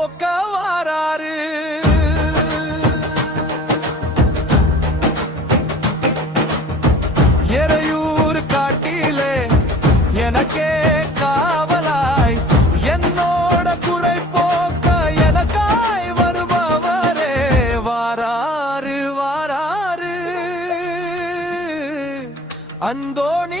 போக்க வாராரு. எறையூர் காட்டிலே எனக்கே காவலாய் என்னோட குறை போக்க எனக்காய் வருபவரே வாராரு வாராரு. அந்தோணி